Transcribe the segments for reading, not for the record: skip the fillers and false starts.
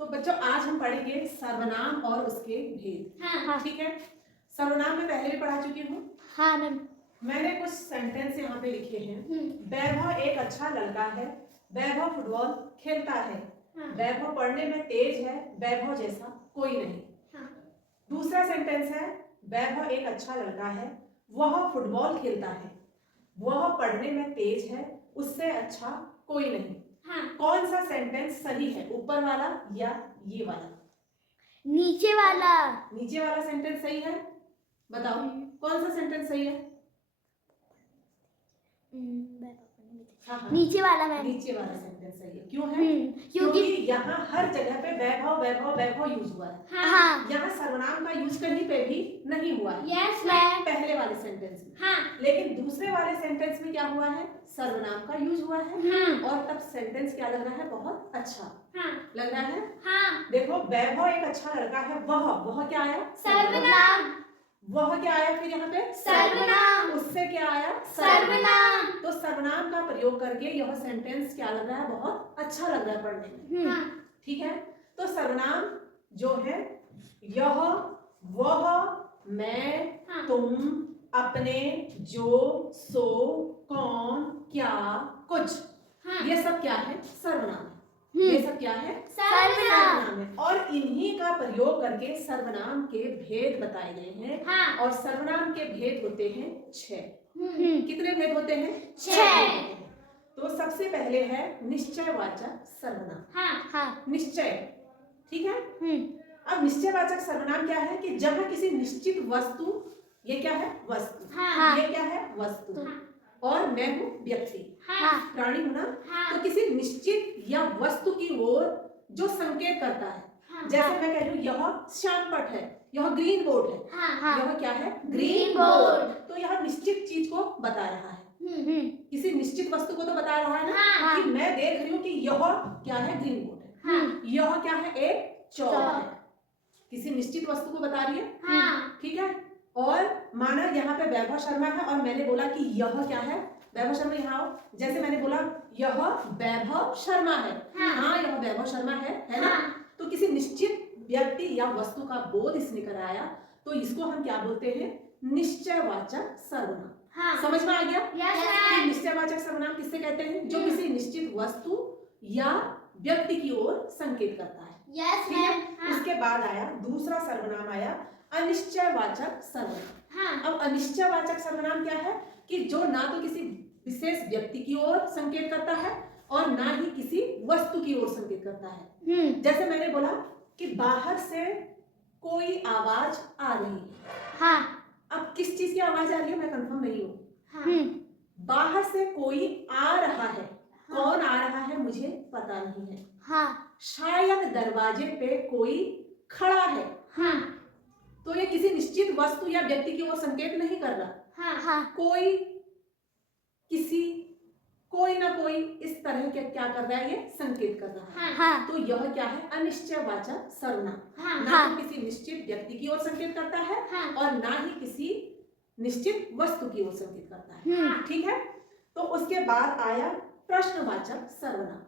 तो बच्चों आज हम पढ़ेंगे सर्वनाम और उसके भेद। हाँ। ठीक है। सर्वनाम में पहले भी पढ़ा चुकी हूँ। हाँ मैम। मैंने कुछ सेंटेंस यहाँ पे लिखे हैं। वैभव एक अच्छा लड़का है। वैभव फुटबॉल खेलता है। वैभव पढ़ने में तेज है। वैभव जैसा कोई नहीं। दूसरा सेंटेंस है वैभव एक अच्छा लड़का है। वह फुटबॉल खेलता है। वह पढ़ने में तेज है। उससे अच्छा कोई नहीं। कौन सा सेंटेंस सही है, ऊपर वाला या ये वाला? नीचे वाला। नीचे वाला सेंटेंस सही है। बताओ कौन सा सेंटेंस सही है? हाँ। नीचे वाला मैम। नीचे वाला सेंटेंस सही है। क्यों है? क्योंकि यहाँ हर जगह पे वैभव वैभव वैभव यूज हुआ है। हाँ। यहाँ सर्वनाम का यूज कहीं पे भी नहीं हुआ है। Yes ma'am. पहले वाले सेंटेंस में। हाँ। लेकिन दूसरे वाले सेंटेंस में क्या हुआ है? सर्वनाम का यूज हुआ है। और तब सेंटेंस क्या लग रहा है? बहुत अच्छा लग रहा है। हाँ। देखो वैभव एक अच्छा लड़का है। वह क्या आया? सर्वनाम। वह क्या आया फिर यहाँ पे? सर्वनाम। उससे क्या आया? सर्वनाम। तो सर्वनाम का प्रयोग करके यह सेंटेंस क्या लग रहा है? बहुत अच्छा लग रहा है पढ़ने में। ठीक है। तो सर्वनाम जो है यह, वह, मैं, तुम, अपने, जो, सो, कौन, क्या, कुछ, ये सब क्या है? सर्वनाम। ये सब क्या है? सर्वनाम है। और इन्हीं का प्रयोग करके सर्वनाम के भेद बताए गए हैं। और सर्वनाम के भेद होते हैं 6। कितने भेद होते हैं? 6। तो सबसे पहले है निश्चयवाचक सर्वनाम। निश्चय। ठीक है। अब निश्चयवाचक सर्वनाम क्या है कि जब किसी निश्चित वस्तु, ये क्या है? वस्तु। ये क्या है? वस्तु। और मैं हूँ व्यक्ति, प्राणी हूँ ना। तो किसी निश्चित या वस्तु की ओर जो संकेत करता है। जैसे मैं कह रही हूँ यह श्याम पट है, यह ग्रीन बोर्ड है। यह क्या है? Green board. तो यह निश्चित चीज को बता रहा है। किसी निश्चित वस्तु को तो बता रहा है ना। कि मैं देख रही हूँ कि यह क्या है? ग्रीन बोर्ड है। यह क्या है? एक चौक है। किसी निश्चित वस्तु को बता रही है। ठीक है। और माना यहाँ पे वैभव शर्मा है और मैंने बोला कि यह क्या है? वैभव शर्मा यहाँ आओ। जैसे मैंने बोला यह वैभव शर्मा है। हाँ यह वैभव शर्मा है ना। तो किसी निश्चित व्यक्ति या वस्तु का बोध इसने कराया, तो इसको हम क्या बोलते हैं? निश्चयवाचक सर्वनाम। समझ में आ गया? कि निश्चयवाचक सर्वनाम किससे कहते हैं? जो किसी निश्चित वस्तु या व्यक्ति की ओर संकेत करता है। ठीक है। उसके बाद आया दूसरा सर्वनाम आया अनिश्चयवाचक सर्वनाम। अब अनिश्चयवाचक सर्वनाम क्या है? कि जो ना तो किसी विशेष व्यक्ति की ओर संकेत करता है और ना ही किसी वस्तु की ओर संकेत करता है। जैसे मैंने बोला कि बाहर से कोई आवाज आ रही है। अब किस चीज की आवाज आ रही है मैं कंफर्म नहीं हूँ। बाहर से कोई आ रहा है। कौन आ रहा है मुझे पता नहीं है। शायद दरवाजे पे कोई खड़ा है। तो ये किसी निश्चित वस्तु या व्यक्ति की ओर संकेत नहीं कर रहा। कोई ना कोई इस तरह के क्या कर रहा है? ये संकेत कर रहा है। तो यह क्या है? अनिश्चयवाचक सर्वनाम। ना तो किसी निश्चित व्यक्ति की ओर संकेत करता है और ना ही किसी निश्चित वस्तु की ओर संकेत करता है। ठीक है। तो उसके बाद आया प्रश्नवाचक सर्वनाम।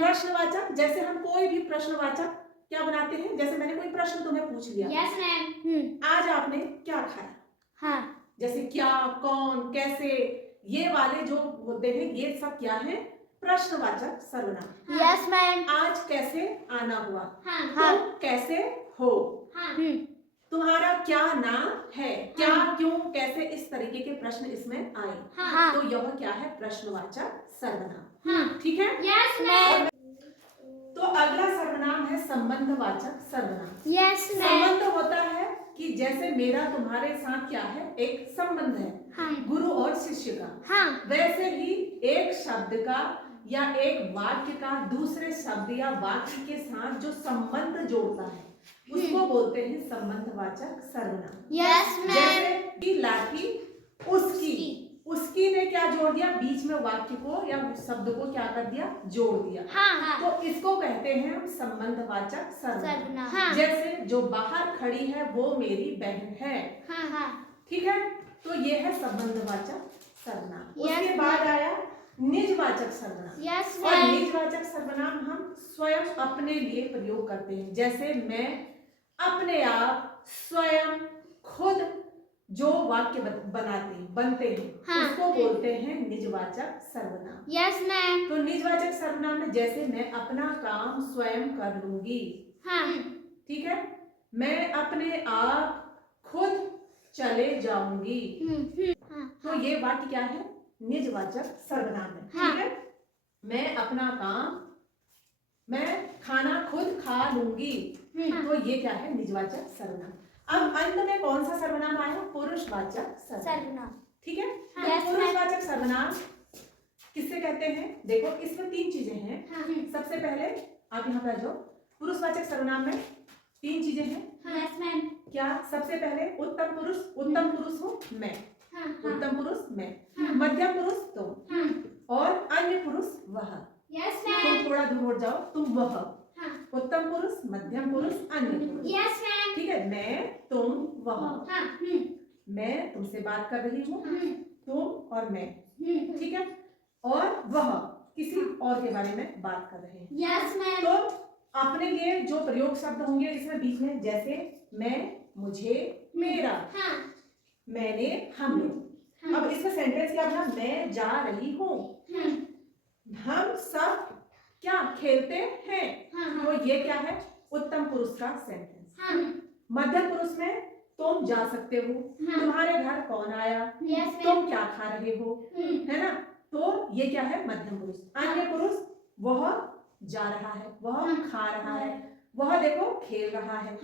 प्रश्नवाचक, जैसे हम कोई भी प्रश्नवाचक क्या बनाते हैं? जैसे मैंने कोई प्रश्न तुम्हें पूछ लिया। Yes ma'am. आज आपने क्या खाया? जैसे क्या, कौन, कैसे, ये वाले जो होते हैं ये सब क्या है? प्रश्नवाचक सर्वनाम। Yes ma'am. आज कैसे आना हुआ? तुम कैसे हो? तुम्हारा क्या नाम है? क्या, क्यों, कैसे, इस तरीके के प्रश्न इसमें आए। तो यह क्या है? प्रश्नवाचक सर्वनाम। ठीक है। Yes ma'am. तो अगला सर्वनाम है संबंधवाचक सर्वनाम। Yes ma'am. संबंध होता है कि जैसे मेरा तुम्हारे साथ क्या है? एक संबंध है। गुरु और शिष्य का। वैसे ही एक शब्द का या एक वाक्य का दूसरे शब्द या वाक्य के साथ जो संबंध जोड़ता है उसको बोलते हैं संबंधवाचक सर्वनाम। Yes ma'am. जैसे कि लाठी उसकी ने क्या जोड़ दिया? बीच में वाक्य को या शब्द को क्या कर दिया? जोड़ दिया। तो इसको कहते हैं हम संबंधवाचक सर्वनाम। जैसे जो बाहर खड़ी है वो मेरी बहन है। ठीक है। तो ये है संबंधवाचक सर्वनाम। उसके बाद आया निजवाचक सर्वनाम। यस और मैम। निजवाचक सर्वनाम हम स्वयं अपने लिए प्रयोग करते हैं, जैसे मैं, अपने आप, स्वयं, खुद, जो वाक्य बनते हैं हाँ। उसको बोलते हैं निजवाचक सर्वनाम। Yes ma'am. तो निजवाचक सर्वनाम में जैसे मैं अपना काम स्वयं कर लूंगी, हाँ। ठीक है, मैं अपने आप खुद चले जाऊंगी, हाँ। तो ये वाक्य क्या है, निजवाचक सर्वनाम है। हाँ। ठीक है, मैं अपना काम, मैं खाना खुद खा लूंगी, तो ये क्या है, निजवाचक सर्वनाम। अब अंत में कौन सा सर्वनाम आया, पुरुषवाचक सर्वनाम। ठीक है, हाँ। तो पुरुषवाचक सर्वनाम किससे कहते हैं, देखो इसमें 3 चीजें हैं। सबसे पहले आप यहाँ पे आ जाओ, पुरुषवाचक सर्वनाम में 3 चीजें हैं। Yes ma'am. क्या, सबसे पहले उत्तम पुरुष हो मैं, उत्तम पुरुष मैं, मध्यम पुरुष तुम, और अन्य पुरुष वह। यस तुम मैम। थोड़ा दूर हो जाओ, तुम वह, उत्तम पुरुष, मध्यम पुरुष, अन्य पुरुष। Yes ma'am. ठीक है, मैं, तुम, वह, मैं तुमसे बात कर रही हूँ, तुम और मैं, ठीक है, और वह किसी और के बारे में बात कर रहे हैं। Yes ma'am. तो अपने लिए जो प्रयोग शब्द होंगे इसमें बीच में, जैसे मैं, मुझे, मेरा, मैंने, हम लोग। अब इसका सेंटेंस क्या बना, मैं जा रही हूँ, हम सब क्या खेलते हैं, तो ये क्या है, उत्तम पुरुष का सेंटेंस। मध्यम पुरुष में तुम जा सकते हो, तुम्हारे घर कौन आया, यस तुम क्या खा रहे हो, है ना, तो ये क्या है, मध्यम पुरुष। अन्य पुरुष, वह जा रहा है, वह खा रहा है, वह देखो खेल रहा है।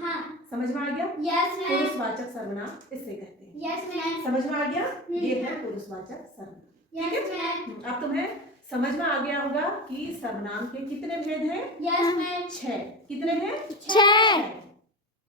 समझ में आ गया, यस मैम। पुरुषवाचक सर्वनाम इससे कहते हैं। Yes ma'am. समझ में आ गया, ये है पुरुषवाचक सर्वनाम। Yes ma'am. अब तुम्हें समझ में आ गया होगा कि सर्वनाम के कितने भेद हैं, यस मैम। 6। कितने हैं, 6।